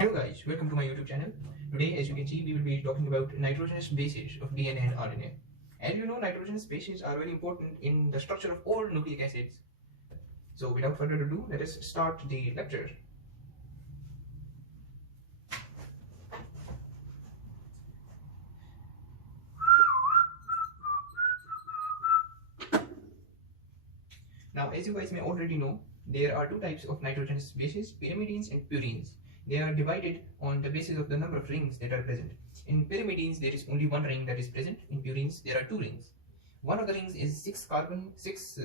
Hello guys, welcome to my YouTube channel. Today, as you can see, we will be talking about nitrogenous bases of DNA and RNA. As you know, nitrogenous bases are very important in the structure of all nucleic acids. So without further ado, let us start the lecture. Now, as you guys may already know, there are two types of nitrogenous bases, pyrimidines and purines. They are divided on the basis of the number of rings that are present. In pyrimidines, there is only one ring that is present. In purines, there are two rings. One of the rings is 6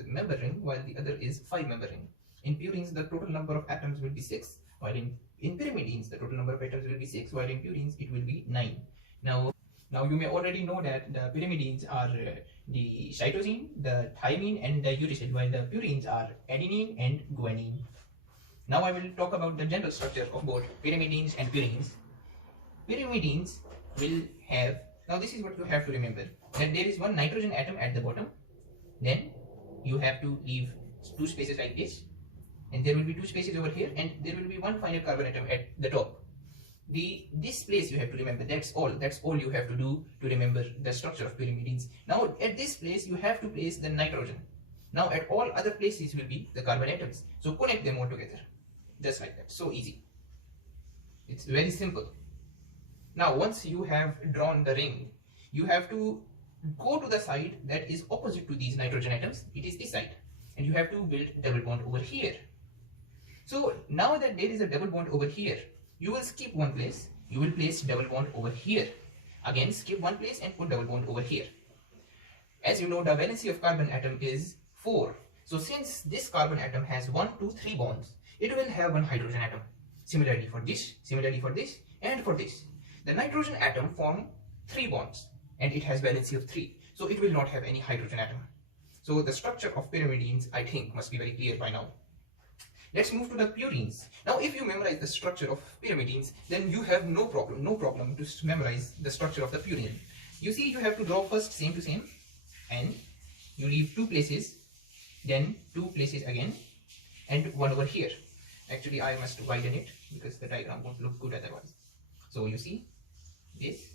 member ring, while the other is 5-member ring. In purines, the total number of atoms will be 6, while in pyrimidines, the total number of atoms will be 6, while in purines, it will be 9. Now you may already know that the pyrimidines are the cytosine, the thymine, and the uracil, while the purines are adenine and guanine. Now I will talk about the general structure of both pyrimidines and purines. Pyrimidines will have, now this is what you have to remember, that there is one nitrogen atom at the bottom, then you have to leave two spaces like this, and there will be two spaces over here, and there will be one final carbon atom at the top. This place you have to remember, that's all you have to do to remember the structure of pyrimidines. Now at this place you have to place the nitrogen. Now at all other places will be the carbon atoms, so connect them all together, just like that. So easy, it's very simple. Now once you have drawn the ring, you have to go to the side that is opposite to these nitrogen atoms. It is this side, and you have to build double bond over here. So now that there is a double bond over here, you will skip one place, you will place double bond over here. Again, skip one place and put double bond over here. As you know, the valency of carbon atom is 4. So since this carbon atom has 1, 2, 3 bonds, it will have one hydrogen atom. Similarly for this, and for this. The nitrogen atom form 3 bonds, and it has valency of 3. So it will not have any hydrogen atom. So the structure of pyrimidines, I think, must be very clear by now. Let's move to the purines. Now, if you memorize the structure of pyrimidines, then you have no problem to memorize the structure of the purine. You see, you have to draw first same to same, and you leave 2 places, then 2 places again, and 1 over here. Actually, I must widen it because the diagram won't look good otherwise. So you see, this,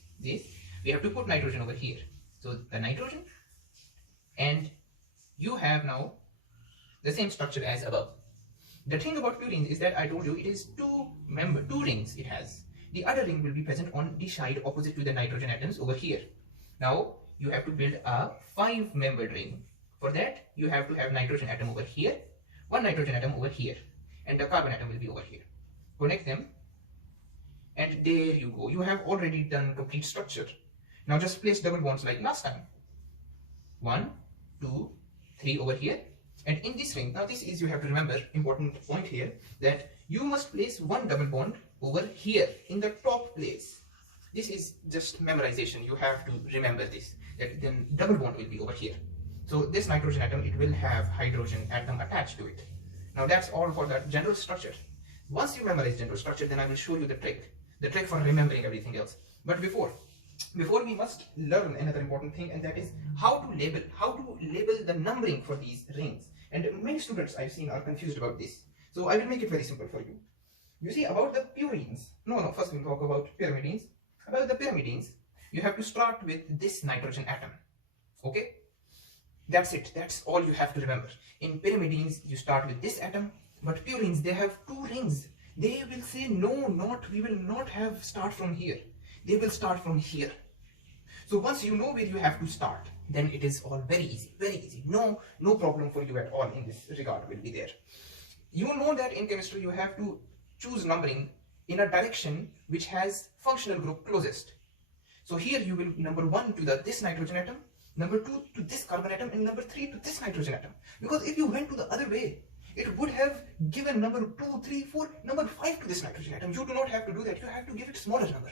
we have to put nitrogen over here. So the nitrogen, and you have now the same structure as above. The thing about purines is that I told you it is two rings it has. The other ring will be present on the side opposite to the nitrogen atoms over here. Now you have to build a 5-membered ring. For that you have to have nitrogen atom over here, one nitrogen atom over here, and the carbon atom will be over here. Connect them, and there you go. You have already done complete structure. Now just place double bonds like last time. 1, 2, 3 over here. And in this ring, now this is, you have to remember, important point here, that you must place one double bond over here in the top place. This is just memorization. You have to remember this, that then double bond will be over here. So this nitrogen atom, it will have hydrogen atom attached to it. Now that's all for that general structure. Once you memorize general structure, then I will show you the trick for remembering everything else. But before we must learn another important thing, and that is how to label the numbering for these rings. And many students I've seen are confused about this. So I will make it very simple for you. You see, about the purines, first we'll talk about pyrimidines. About the pyrimidines, you have to start with this nitrogen atom. Okay? That's it. That's all you have to remember. In pyrimidines, you start with this atom, but purines, they have 2 rings. They will say, we will not have start from here. They will start from here. So once you know where you have to start, then it is all very easy, very easy. No problem for you at all in this regard will be there. You know that in chemistry you have to choose numbering in a direction which has functional group closest. So here you will number 1 to this nitrogen atom, number 2 to this carbon atom, and number 3 to this nitrogen atom. Because if you went to the other way, it would have given number 2, 3, 4, number 5 to this nitrogen atom. You do not have to do that. You have to give it smaller number.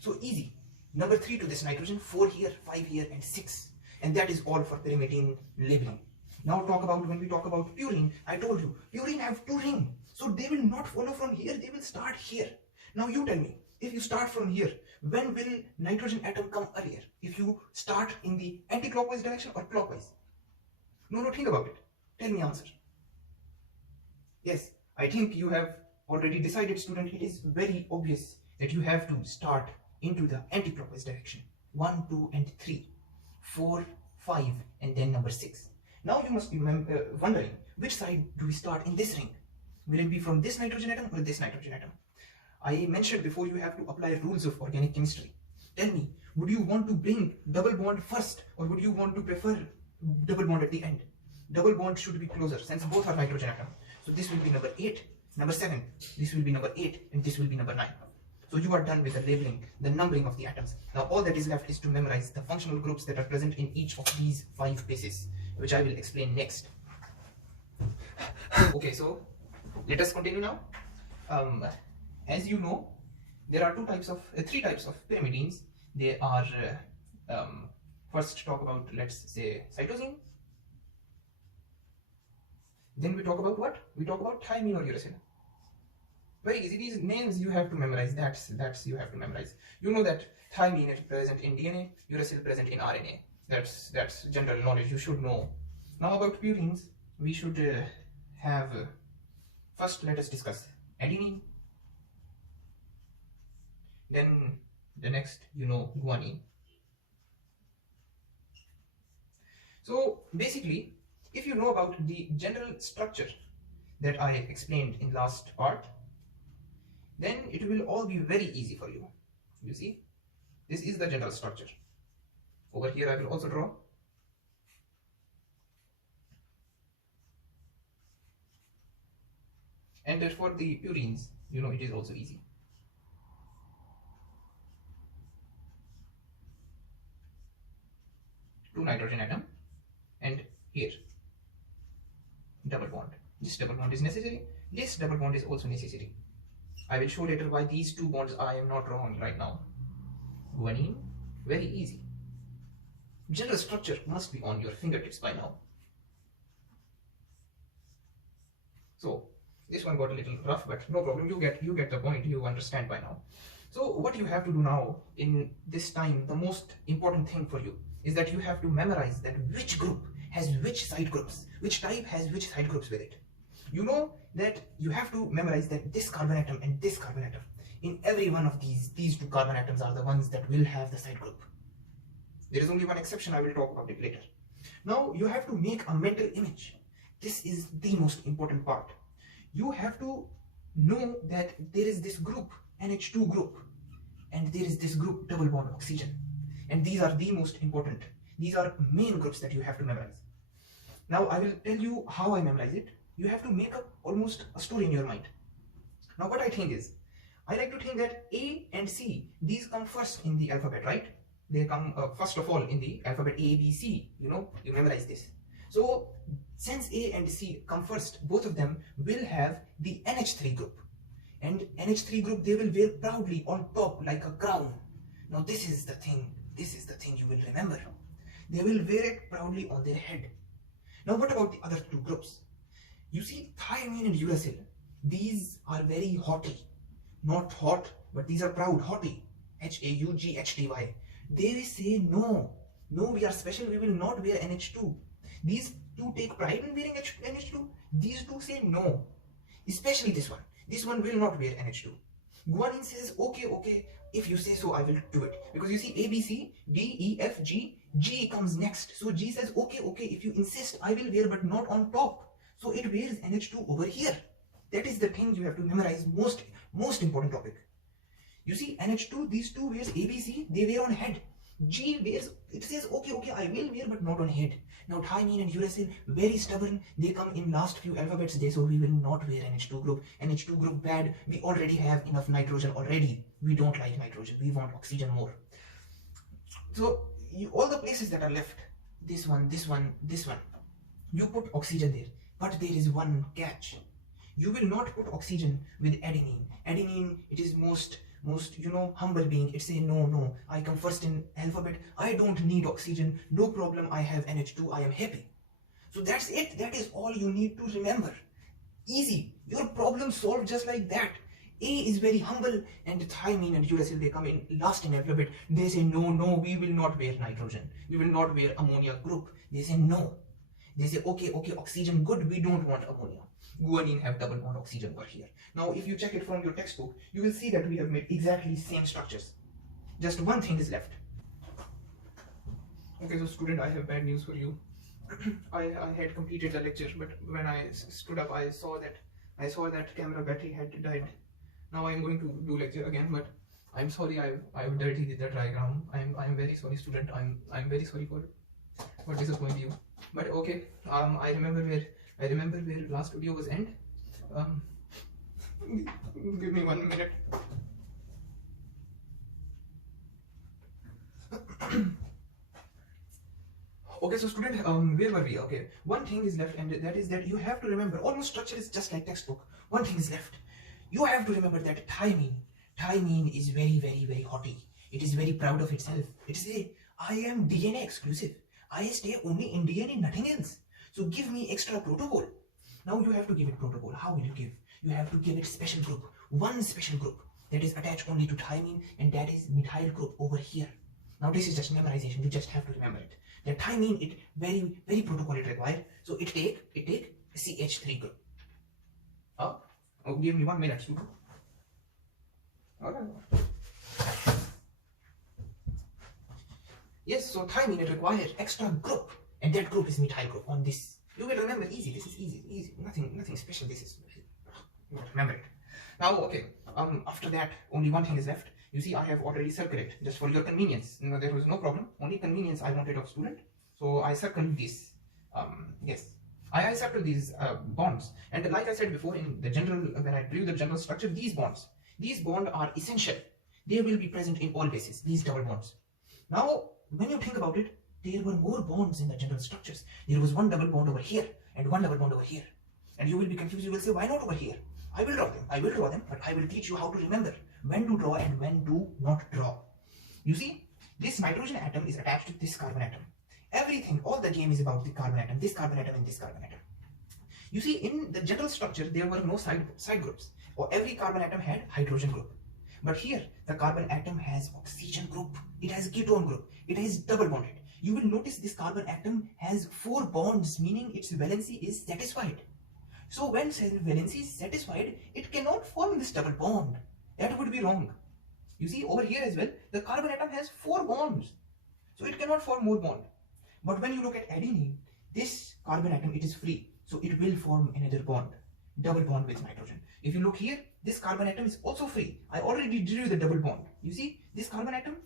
So easy. Number 3 to this nitrogen, 4 here, 5 here, and 6. And that is all for pyrimidine labeling. Now when we talk about purine, I told you, purine have 2 rings. So they will not follow from here, they will start here. Now you tell me, if you start from here, when will nitrogen atom come earlier? If you start in the anti-clockwise direction or clockwise? No, think about it. Tell me answer. Yes, I think you have already decided, student, it is very obvious that you have to start into the anti-clockwise direction. 1, 2 and 3, 4, 5 and then number 6. Now you must be wondering, which side do we start in this ring? Will it be from this nitrogen atom or this nitrogen atom? I mentioned before, you have to apply rules of organic chemistry. Tell me, would you want to bring double bond first or would you want to prefer double bond at the end? Double bond should be closer since both are nitrogen atom. So this will be number 8, number 7, this will be number 8 and this will be number 9. So you are done with the labeling, the numbering of the atoms. Now all that is left is to memorize the functional groups that are present in each of these 5 bases, which I will explain next. Okay, so let us continue now. As you know, there are 3 types of pyrimidines. They are, first talk about, let's say, cytosine. Then we talk about what? We talk about thymine or uracil. Very easy, these names you have to memorize, that's you have to memorize. You know that thymine is present in DNA, uracil present in RNA. That's general knowledge, you should know. Now about purines, we should have, first let us discuss adenine. Then the next, you know, guanine. So basically, if you know about the general structure that I explained in last part, then it will all be very easy for you. You see, this is the general structure. Over here I will also draw. And for the purines, you know, it is also easy. Two nitrogen atom and here double bond. This double bond is necessary. This double bond is also necessary. I will show later why these 2 bonds I am not drawing right now. Guanine, very easy. General structure must be on your fingertips by now. So this one got a little rough, but no problem. You get the point. You understand by now. So what you have to do now in this time, the most important thing for you is that you have to memorize that which group has which side groups, which type has which side groups with it. You know that you have to memorize that this carbon atom and this carbon atom, in every one of these 2 carbon atoms are the ones that will have the side group. There is only one exception, I will talk about it later. Now you have to make a mental image. This is the most important part. You have to know that there is this group, NH2 group, and there is this group double bond oxygen. And these are the most important. These are main groups that you have to memorize. Now I will tell you how I memorize it. You have to make up almost a story in your mind. Now what I think is, I like to think that A and C, these come first in the alphabet, right? They come first of all in the alphabet A, B, C, you know, you memorize this. So since A and C come first, both of them will have the NH3 group. And NH3 group they will wear proudly on top like a crown. Now this is the thing you will remember. They will wear it proudly on their head. Now what about the other 2 groups? You see, thymine and uracil, these are very haughty. Not hot, but these are proud, haughty. H-A-U-G-H-T-Y. They say no, we are special, we will not wear NH2. These 2 take pride in wearing NH2. These 2 say no. Especially this one. This one will not wear NH2. Guanine says, okay, if you say so, I will do it. Because you see, A, B, C, D, E, F, G, G comes next. So G says, okay, if you insist, I will wear, but not on top. So it wears NH2 over here. That is the thing you have to memorize, most important topic. You see, NH2, these 2 wears A, B, C, they wear on head. G wears, it says, okay, I will wear, but not on head. Now thymine and uracil, very stubborn, they come in last few alphabets, so we will not wear NH2 group. NH2 group bad, we already have enough nitrogen already. We don't like nitrogen, we want oxygen more. So all the places that are left, this one, you put oxygen there. But there is one catch. You will not put oxygen with adenine. Adenine, it is most humble being. It say no, I come first in alphabet. I don't need oxygen. No problem, I have NH2, I am happy. So that's it. That is all you need to remember. Easy. Your problem solved just like that. A is very humble, and thymine and uracil, they come in last in alphabet. They say no, we will not wear nitrogen. We will not wear ammonia group. They say no. They say, okay, oxygen good, we don't want ammonia. Guanine have double bond oxygen over here. Now, if you check it from your textbook, you will see that we have made exactly same structures. Just one thing is left. Okay, so student, I have bad news for you. I had completed the lecture, but when I stood up, I saw that camera battery had died. Now I am going to do lecture again, but I'm sorry I've dirtied the diagram. I'm very sorry, student. I'm very sorry for disappointing you. But okay, I remember where last video was end. Give me 1 minute. Okay, so student, where were we? Okay, one thing is left, and that is that you have to remember, almost structure is just like textbook. One thing is left. You have to remember that thymine is very, very, very haughty. It is very proud of itself. It is I am DNA exclusive. I stay only in DNA, nothing else. So give me extra protocol. Now you have to give it protocol. How will you give? You have to give it special group. One special group that is attached only to thymine, and that is methyl group over here. Now this is just memorization. You just have to remember it. The thymine, it very, very protocol it required. So it take CH3 group. Oh, give me 1 minute, student. Okay. Yes, so thymine it requires extra group, and that group is methyl group on this. You will remember easy. This is easy. Nothing special. This is remember it. Now, okay. After that, only one thing is left. You see, I have already circled it just for your convenience. No, there was no problem. Only convenience I wanted of student. So I circled this. Yes, I circled these bonds. And like I said before, in the general, when I drew the general structure, these bonds are essential. They will be present in all bases. These double bonds. Now, when you think about it, there were more bonds in the general structures. There was one double bond over here and one double bond over here. And you will be confused. You will say, why not over here? I will draw them, but I will teach you how to remember when to draw and when to not draw. You see, this nitrogen atom is attached to this carbon atom. Everything, all the game is about the carbon atom, this carbon atom and this carbon atom. You see, in the general structure, there were no side groups, or every carbon atom had hydrogen group. But here, the carbon atom has oxygen group, it has ketone group, it is double bonded. You will notice this carbon atom has 4 bonds, meaning its valency is satisfied. So when valency is satisfied, it cannot form this double bond. That would be wrong. You see, over here as well, the carbon atom has 4 bonds. So it cannot form more bond. But when you look at adenine, this carbon atom, it is free. So it will form another bond, double bond with nitrogen. If you look here, this carbon atom is also free. I already drew the double bond. You see, this carbon atom,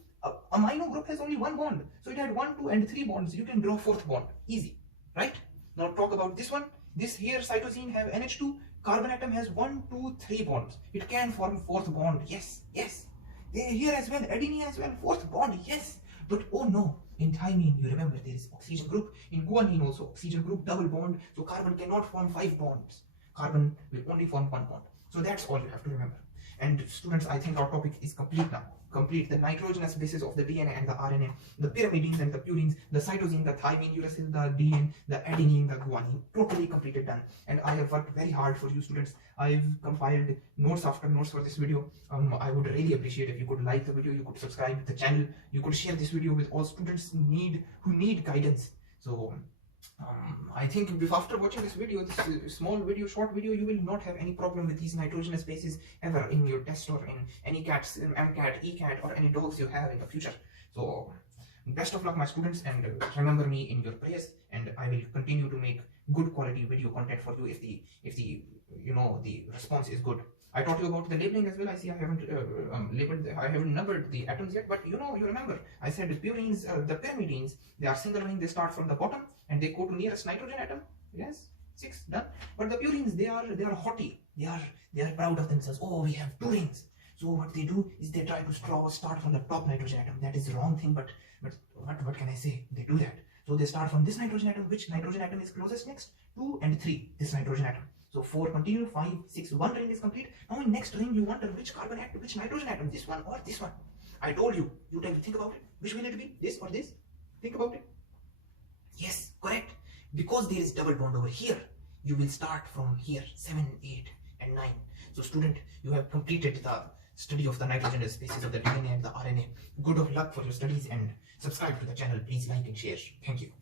amino group has only 1 bond. So it had 1, 2 and 3 bonds. You can draw 4th bond. Easy, right? Now talk about this one. This here cytosine have NH2. Carbon atom has 1, 2, 3 bonds. It can form 4th bond. Yes. Here as well, adenine as well, 4th bond. Yes. But oh no, in thymine, you remember there is oxygen group. In guanine also oxygen group, double bond. So carbon cannot form 5 bonds. Carbon will only form 1 bond. So that's all you have to remember. And students, I think our topic is complete now. Complete the nitrogenous basis of the DNA and the RNA, the pyrimidines and the purines, the cytosine, the thymine, uracil, the DN, the adenine, the guanine. Totally completed, done. And I have worked very hard for you students. I've compiled notes after notes for this video. I would really appreciate if you could like the video, you could subscribe to the channel, you could share this video with all students who need guidance. So I think after watching this video, this small video, short video, you will not have any problem with these nitrogenous bases ever in your test or in any cats, MCAT, ECAT or any dogs you have in the future. So best of luck my students, and remember me in your prayers, and I will continue to make good quality video content for you if the response is good. I taught you about the labeling as well. I see I haven't I haven't numbered the atoms yet, but you remember I said the purines, the pyrimidines, they are single ring. They start from the bottom and they go to nearest nitrogen atom. Yes, 6 done. But the purines, they are haughty. They are proud of themselves. Oh, we have 2 rings. So what they do is they try to start from the top nitrogen atom. That is the wrong thing, but what can I say? They do that. So they start from this nitrogen atom. Which nitrogen atom is closest next? 2 and 3. This nitrogen atom. So 4 continue, 5, 6, 1 ring is complete. Now in next ring you wonder which carbon atom, which nitrogen atom, this one or this one. I told you, you tell me, think about it. Which will it be? This or this? Think about it. Yes, correct. Because there is double bond over here, you will start from here, 7, 8 and 9. So student, you have completed the study of the nitrogenous bases of the DNA and the RNA. Good of luck for your studies, and subscribe to the channel. Please like and share. Thank you.